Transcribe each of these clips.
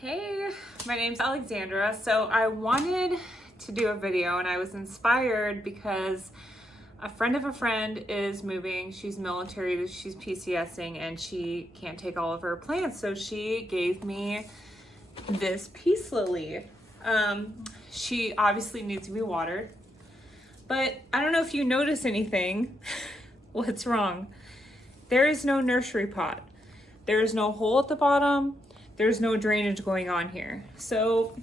Hey, my name's Alexandra. So I wanted to do a video and I was inspired because a friend of a friend is moving. She's military, she's PCSing, and she can't take all of her plants. So she gave me this peace lily. She obviously needs to be watered, but I don't know if you notice anything. What's wrong? There is no nursery pot. There is no hole at the bottom. There's no drainage going on here. So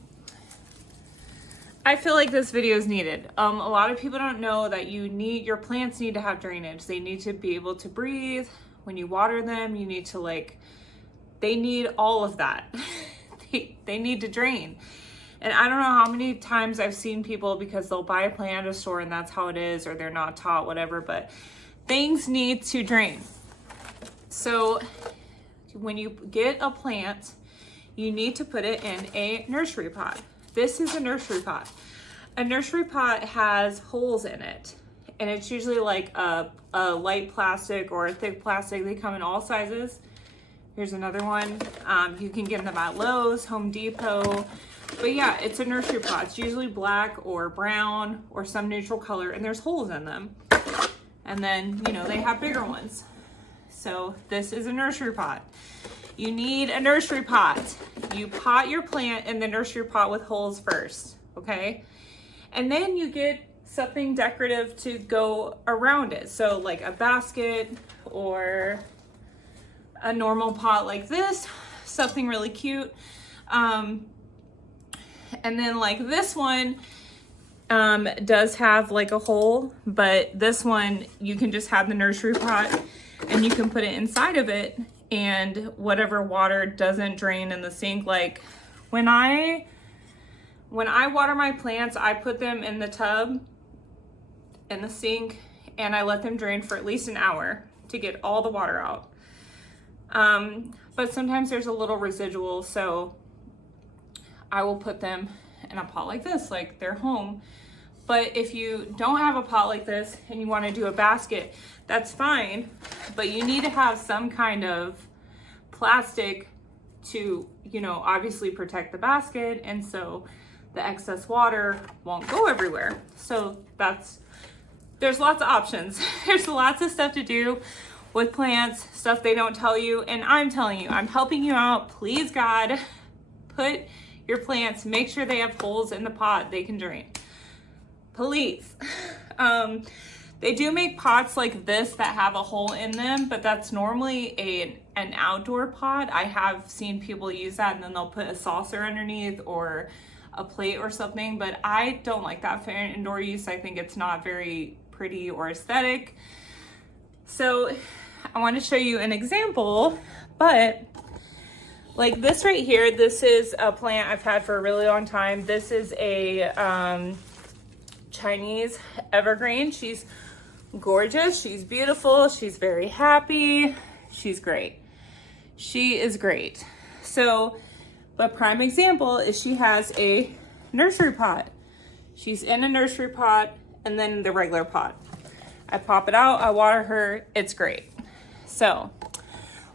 I feel like this video is needed. A lot of people don't know that your plants need to have drainage. They need to be able to breathe. When you water them, you need to they need all of that. they need to drain. And I don't know how many times I've seen people, because they'll buy a plant at a store and that's how it is, or they're not taught, whatever, but things need to drain. So when you get a plant, you need to put it in a nursery pot. This is a nursery pot. A nursery pot has holes in it, and it's usually like a light plastic or a thick plastic. They come in all sizes. Here's another one. You can get them at Lowe's, Home Depot. But yeah, it's a nursery pot. It's usually black or brown or some neutral color, and there's holes in them. And then, they have bigger ones. So this is a nursery pot. You need a nursery pot. You pot your plant in the nursery pot with holes first, okay? And then you get something decorative to go around it. So like a basket or a normal pot like this, something really cute. And then like this one does have like a hole, but this one you can just have the nursery pot and you can put it inside of it, and whatever water doesn't drain in the sink. Like when I water my plants, I put them in the tub in the sink and I let them drain for at least an hour to get all the water out. But sometimes there's a little residual, so I will put them in a pot like this, like they're home. But if you don't have a pot like this and you want to do a basket, that's fine, but you need to have some kind of plastic to, obviously protect the basket, and so the excess water won't go everywhere. So there's lots of options. There's lots of stuff to do with plants, stuff they don't tell you, and I'm telling you, I'm helping you out. Please, God, put your plants, make sure they have holes in the pot they can drain. Please. They do make pots like this that have a hole in them, but that's normally an outdoor pot. I have seen people use that and then they'll put a saucer underneath or a plate or something, but I don't like that for indoor use. I think it's not very pretty or aesthetic. So I want to show you an example, but like this right here, this is a plant I've had for a really long time. This is a Chinese evergreen. She's gorgeous. She's beautiful. She's very happy. She's great. She is great. So, but prime example is she has a nursery pot. She's in a nursery pot and then the regular pot. I pop it out, I water her, it's great. So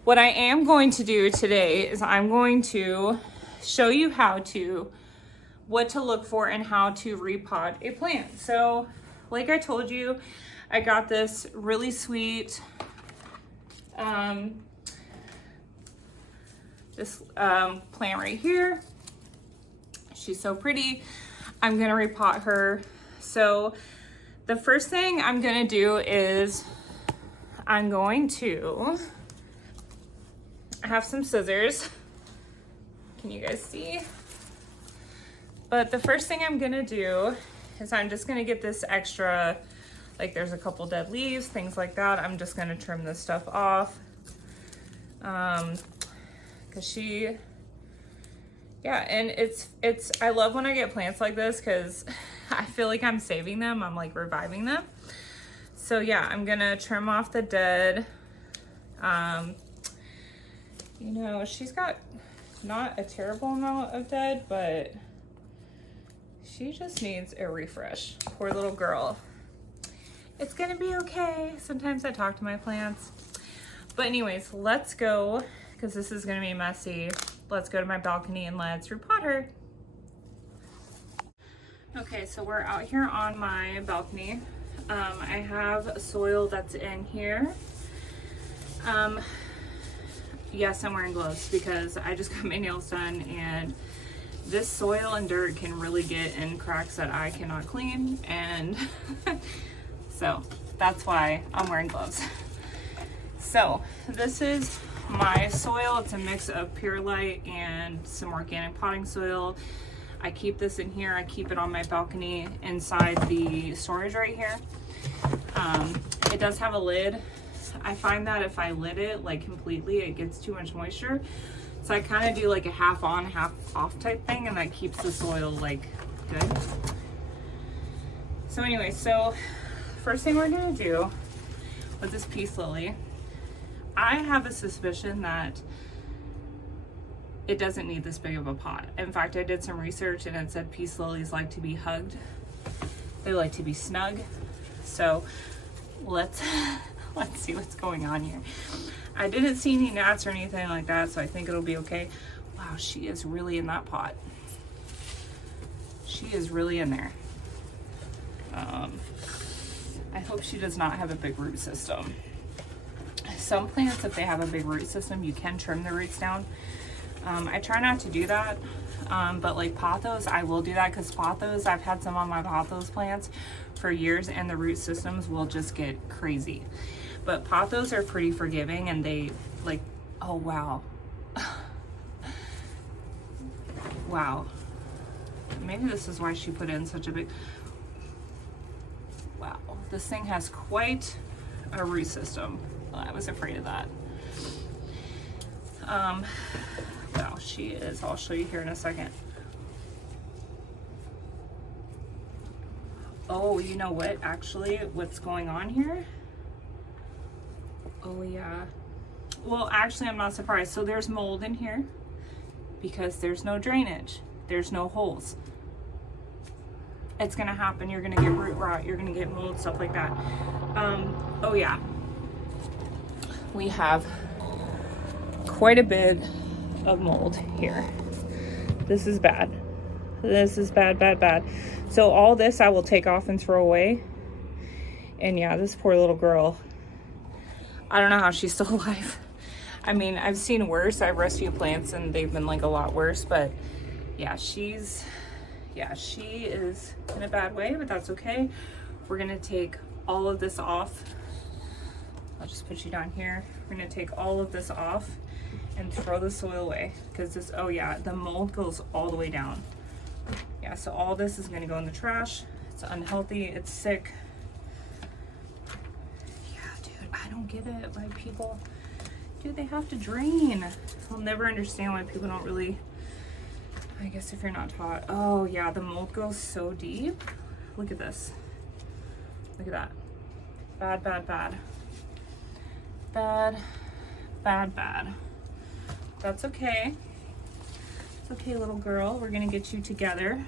what I am going to do today is I'm going to show you what to look for and how to repot a plant. So like I told you, I got this really sweet plant right here. She's so pretty. I'm gonna repot her. So the first thing I'm gonna do is I'm going to have some scissors. Can you guys see? But the first thing I'm gonna do is I'm just gonna get this extra, like there's a couple dead leaves, things like that. I'm just gonna trim this stuff off. Cause and I love when I get plants like this because I feel like I'm saving them. I'm like reviving them. So yeah, I'm gonna trim off the dead. She's got not a terrible amount of dead, but she just needs a refresh. Poor little girl. It's gonna be okay. Sometimes I talk to my plants. But anyways, let's go, because this is gonna be messy. let's go to my balcony and let's repot her. Okay, so we're out here on my balcony. I have soil that's in here. Yes, I'm wearing gloves because I just got my nails done, and this soil and dirt can really get in cracks that I cannot clean, and so that's why I'm wearing gloves. So this is my soil. It's a mix of Purelite and some organic potting soil. I keep this in here. I keep it on my balcony inside the storage right here. It does have a lid. I find that if I lid it like completely, it gets too much moisture. So I kind of do like a half on, half off type thing, and that keeps the soil like good. So anyway, so first thing we're gonna do with this peace lily, I have a suspicion that it doesn't need this big of a pot. In fact, I did some research and it said peace lilies like to be hugged. They like to be snug. So let's see what's going on here. I didn't see any gnats or anything like that, so I think it'll be okay. Wow, she is really in that pot. She is really in there. I hope she does not have a big root system. Some plants, if they have a big root system, you can trim the roots down. I try not to do that, but like pothos, I will do that, because pothos, I've had some on my pothos plants for years, and the root systems will just get crazy. But pothos are pretty forgiving, and they like, oh wow. Wow. Maybe this is why she put in such a big, wow. This thing has quite a root system. Well, I was afraid of that. Wow, she is. I'll show you here in a second. Oh, you know what? Actually, what's going on here? Oh, yeah. Well, actually, I'm not surprised. So there's mold in here because there's no drainage. There's no holes. It's going to happen. You're going to get root rot. You're going to get mold, stuff like that. Oh, yeah. We have quite a bit of mold here. This is bad. This is bad, bad, bad. So all this I will take off and throw away. And yeah, this poor little girl, I don't know how she's still alive. I mean, I've seen worse. I've rescued plants and they've been like a lot worse, but yeah, she is in a bad way, but that's okay. We're gonna take all of this off. I'll just put you down here. We're gonna take all of this off and throw the soil away, because this, oh yeah, the mold goes all the way down. Yeah, so all this is gonna go in the trash. It's unhealthy, it's sick. Yeah, dude, I don't get it why people, dude, they have to drain. I'll never understand why people don't really, I guess if you're not taught. Oh yeah, the mold goes so deep. Look at this. Look at that. Bad, bad, bad. Bad, bad, bad. That's okay. It's okay, little girl. We're gonna get you together.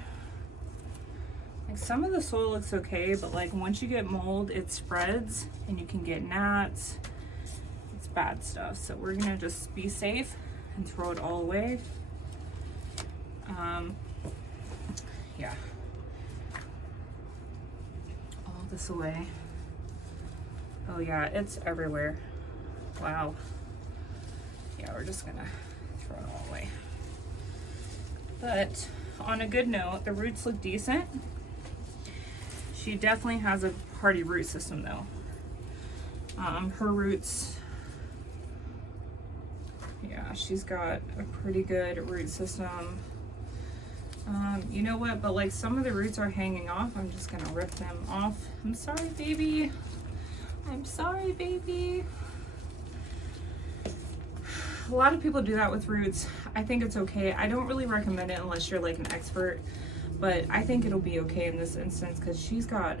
Like, some of the soil looks okay, but like once you get mold, it spreads and you can get gnats. It's bad stuff. So we're gonna just be safe and throw it all away. Yeah. All this away. Oh yeah, it's everywhere. Wow. Yeah, we're just gonna throw it all away. But on a good note, the roots look decent. She definitely has a hardy root system though. Her roots, yeah, she's got a pretty good root system. You know what, but like some of the roots are hanging off. I'm just gonna rip them off. I'm sorry, baby. I'm sorry, baby. A lot of people do that with roots. I think it's okay. I don't really recommend it unless you're like an expert, but I think it'll be okay in this instance because she's got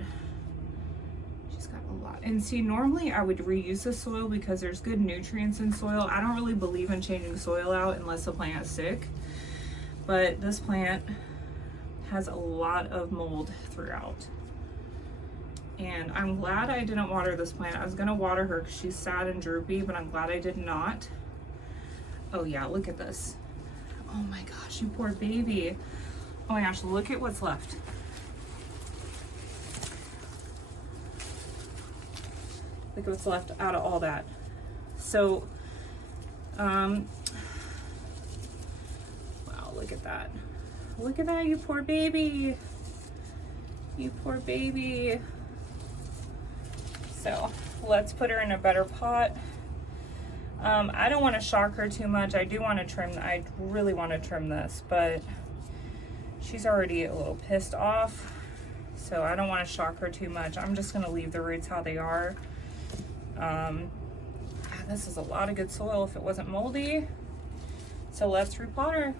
a lot. And see, normally I would reuse the soil because there's good nutrients in soil. I don't really believe in changing soil out unless the plant is sick, but this plant has a lot of mold throughout. And I'm glad I didn't water this plant. I was gonna water her because she's sad and droopy, but I'm glad I did not. Oh yeah, look at this. Oh my gosh, you poor baby. Oh my gosh, look at what's left. Look at what's left out of all that. So, wow, look at that. Look at that, you poor baby. You poor baby. So, let's put her in a better pot. I don't want to shock her too much. I do want to trim, I really want to trim this, but she's already a little pissed off. So I don't want to shock her too much. I'm just going to leave the roots how they are. This is a lot of good soil if it wasn't moldy. So let's repot her.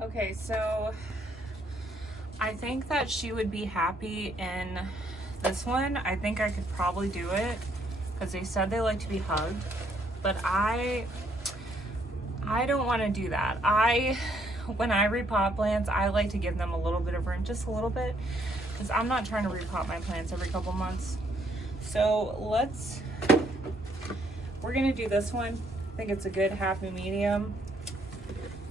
Okay, so I think that she would be happy in this one. I think I could probably do it because they said they like to be hugged, but I don't want to do that. When I repot plants, I like to give them a little bit of room, just a little bit, because I'm not trying to repot my plants every couple months. So we're gonna do this one. I think it's a good happy medium.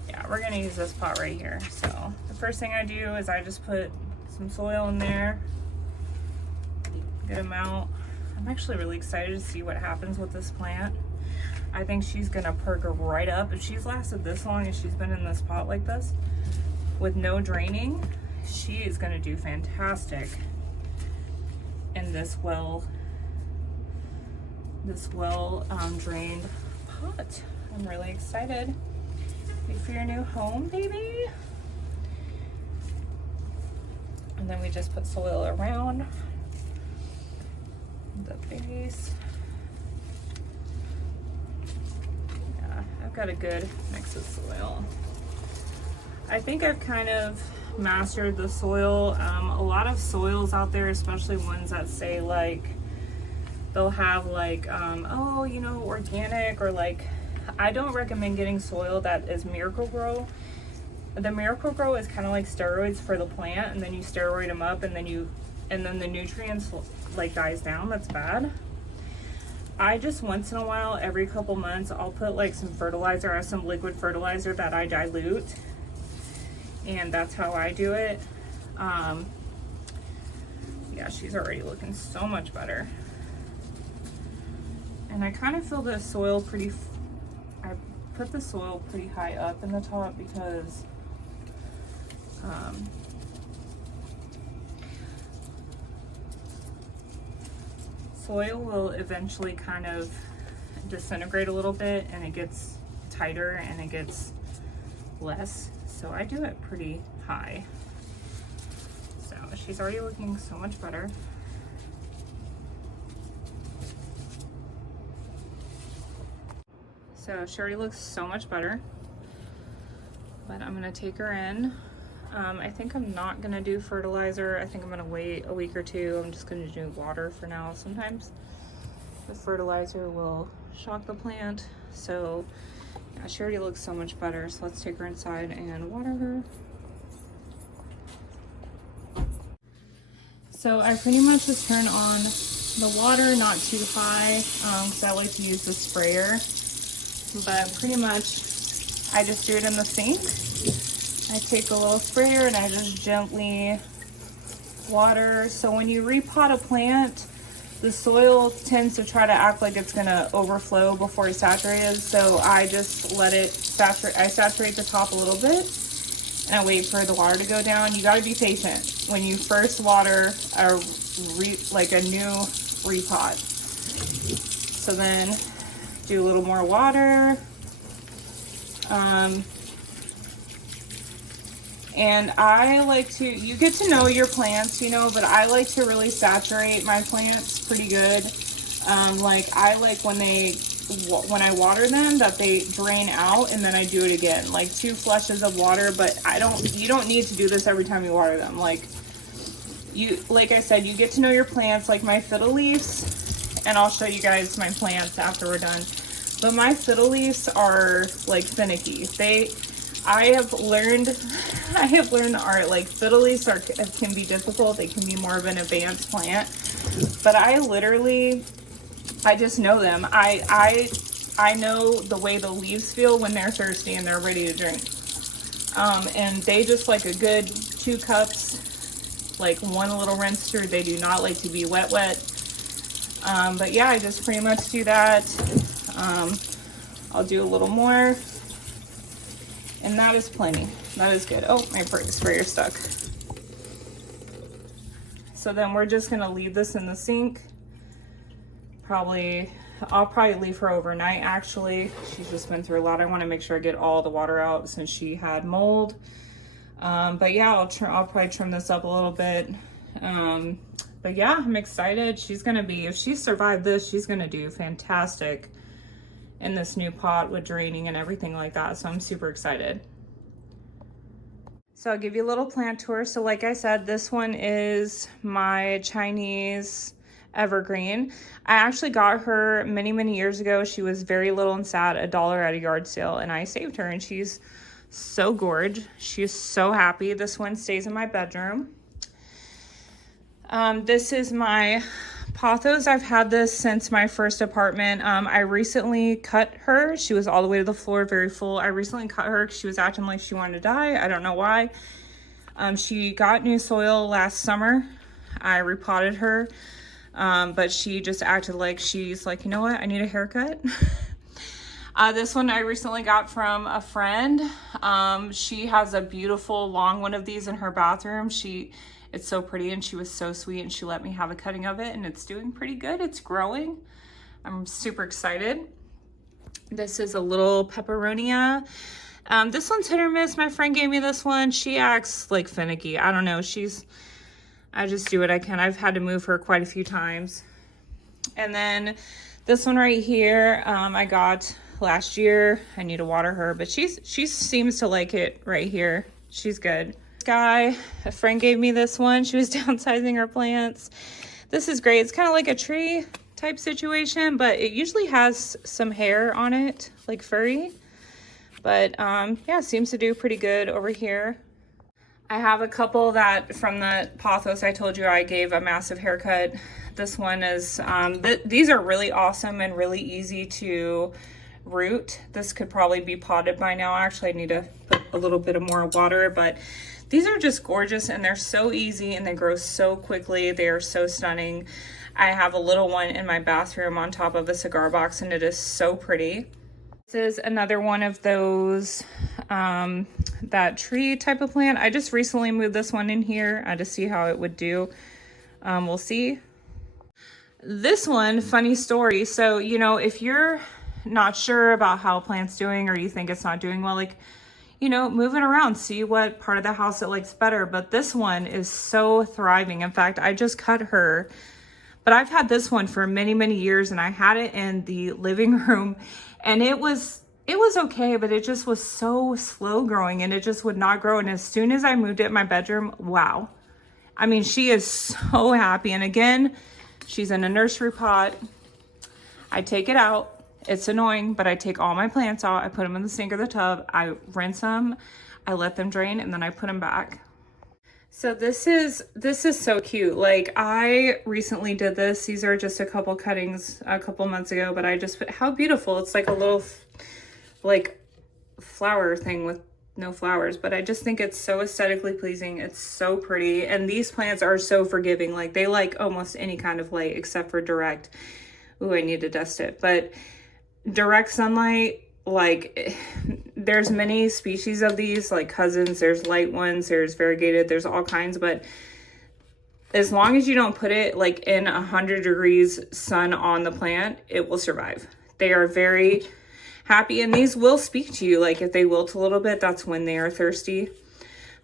Yeah, we're gonna use this pot right here. So the first thing I do is I just put some soil in there, good amount. I'm actually really excited to see what happens with this plant. I think she's gonna perk right up. If she's lasted this long and she's been in this pot like this with no draining, she is gonna do fantastic in this well drained pot. I'm really excited. Wait for your new home, baby. And then we just put soil around the base. Yeah, I've got a good mix of soil. I think I've kind of mastered the soil. A lot of soils out there, especially ones that say like, they'll have like, oh, you know, organic, or like, I don't recommend getting soil that is Miracle-Gro. The Miracle-Gro is kind of like steroids for the plant, and then you steroid them up, and then the nutrients like dies down. That's bad. I just once in a while, every couple months, I'll put like some fertilizer or some liquid fertilizer that I dilute, and that's how I do it. Yeah, she's already looking so much better. And I kind of feel the soil I put the soil pretty high up in the top because soil will eventually kind of disintegrate a little bit, and it gets tighter and it gets less. So I do it pretty high. So she's already looking so much better. So she already looks so much better, but I'm gonna take her in. I think I'm not gonna do fertilizer. I think I'm gonna wait a week or two. I'm just gonna do water for now. Sometimes the fertilizer will shock the plant. So yeah, she already looks so much better. So let's take her inside and water her. So I pretty much just turn on the water, not too high, because I like to use the sprayer. But pretty much I just do it in the sink. I take a little sprayer and I just gently water. So when you repot a plant, the soil tends to try to act like it's gonna overflow before it's saturated. So I just let it saturate. I saturate the top a little bit and I wait for the water to go down. You gotta be patient when you first water a new repot. So then do a little more water. And I like to, you get to know your plants, you know, but I like to really saturate my plants pretty good. Like I like when I water them that they drain out, and then I do it again, like 2 flushes of water. But you don't need to do this every time you water them. Like I said, you get to know your plants, like my fiddle leaves, and I'll show you guys my plants after we're done. But my fiddle leaves are like finicky. I have learned the art. Like fiddle leaves can be difficult. They can be more of an advanced plant. But I just know them. I I know the way the leaves feel when they're thirsty and they're ready to drink. And they just like a good 2 cups, like 1 little rinse through. They do not like to be wet. But yeah, I just pretty much do that. I'll do a little more. And that is plenty. That is good. Oh, my sprayer's stuck. So then we're just gonna leave this in the sink. I'll probably leave her overnight actually. She's just been through a lot. I wanna make sure I get all the water out since she had mold. But yeah, I'll probably trim this up a little bit. But yeah, I'm excited. She's gonna be, if she survived this, she's gonna do fantastic in this new pot with draining and everything like that. So I'm super excited. So I'll give you a little plant tour. So like I said, this one is my Chinese evergreen. I actually got her many, many years ago. She was very little and sad, $1 at a yard sale, and I saved her, and she's so gorge. She's so happy. This one stays in my bedroom. This is my pothos. I've had this since my first apartment. I recently cut her. She was all the way to the floor, very full. I recently cut her because she was acting like she wanted to die. I don't know why. She got new soil last summer. I repotted her, but she just acted like she's like, you know what? I need a haircut. This one I recently got from a friend. She has a beautiful long one of these in her bathroom. It's so pretty, and she was so sweet, and she let me have a cutting of it, and it's doing pretty good. It's growing. I'm super excited. This is a little peperonia. This one's hit or miss. My friend gave me this one. She acts like finicky. I don't know. I just do what I can. I've had to move her quite a few times. And then this one right here, I got last year. I need to water her, but she seems to like it right here. She's good. Guy, a friend gave me this one. She was downsizing her plants. This is great. It's kind of like a tree type situation, but it usually has some hair on it, like furry. But yeah, seems to do pretty good over here. I have a couple that from the pothos I told you I gave a massive haircut. This one is, these are really awesome and really easy to root. This could probably be potted by now. Actually, I need to put a little bit of more water, but these are just gorgeous, and they're so easy, and they grow so quickly. They are so stunning. I have a little one in my bathroom on top of a cigar box, and it is so pretty. This is another one of those, that tree type of plant. I just recently moved this one in here to see how it would do. We'll see. This one, funny story. So, you know, if you're not sure about how a plant's doing, or you think it's not doing well, like, you know, move it around, see what part of the house it likes better. But this one is so thriving. In fact, I just cut her, but I've had this one for many, many years, and I had it in the living room, and it was okay, but it just was so slow growing, and it just would not grow. And as soon as I moved it in my bedroom, wow. I mean, she is so happy. And again, she's in a nursery pot. I take it out. It's annoying, but I take all my plants out. I put them in the sink or the tub. I rinse them. I let them drain, and then I put them back. So this is so cute. Like, I recently did this. These are just a couple cuttings a couple months ago, but I just put, how beautiful. It's like a little like flower thing with no flowers, but I just think it's so aesthetically pleasing. It's so pretty. And these plants are so forgiving. Like, they like almost any kind of light except for direct. Ooh, I need to dust it. But direct sunlight, like, there's many species of these, like cousins. There's light ones, there's variegated, there's all kinds, but as long as you don't put it like in 100 degrees sun on the plant, it will survive. They are very happy, and these will speak to you. Like, if they wilt a little bit, that's when they are thirsty.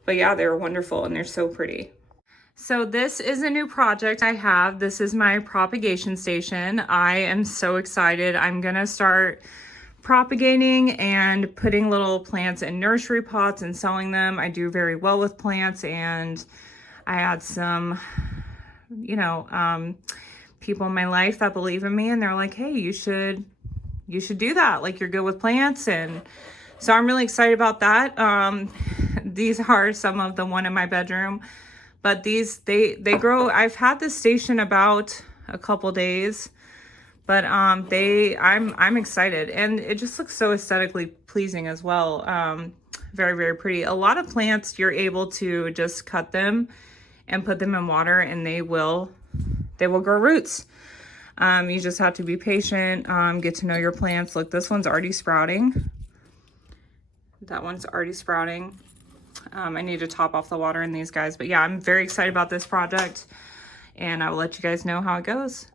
But yeah, they're wonderful, and they're so pretty. So this is a new project I have. This is my propagation station. I am so excited. I'm gonna start propagating and putting little plants in nursery pots and selling them. I do very well with plants, and I had some, you know, people in my life that believe in me, and they're like, hey, you should do that. Like, you're good with plants. And so I'm really excited about that. These are some of the one in my bedroom. But these, they grow. I've had this station about a couple days, But I'm excited, and it just looks so aesthetically pleasing as well. Very, very pretty. A lot of plants, you're able to just cut them and put them in water, and they will grow roots. You just have to be patient, get to know your plants. Look, this one's already sprouting. That one's already sprouting. I need to top off the water in these guys. But yeah, I'm very excited about this project, and I will let you guys know how it goes.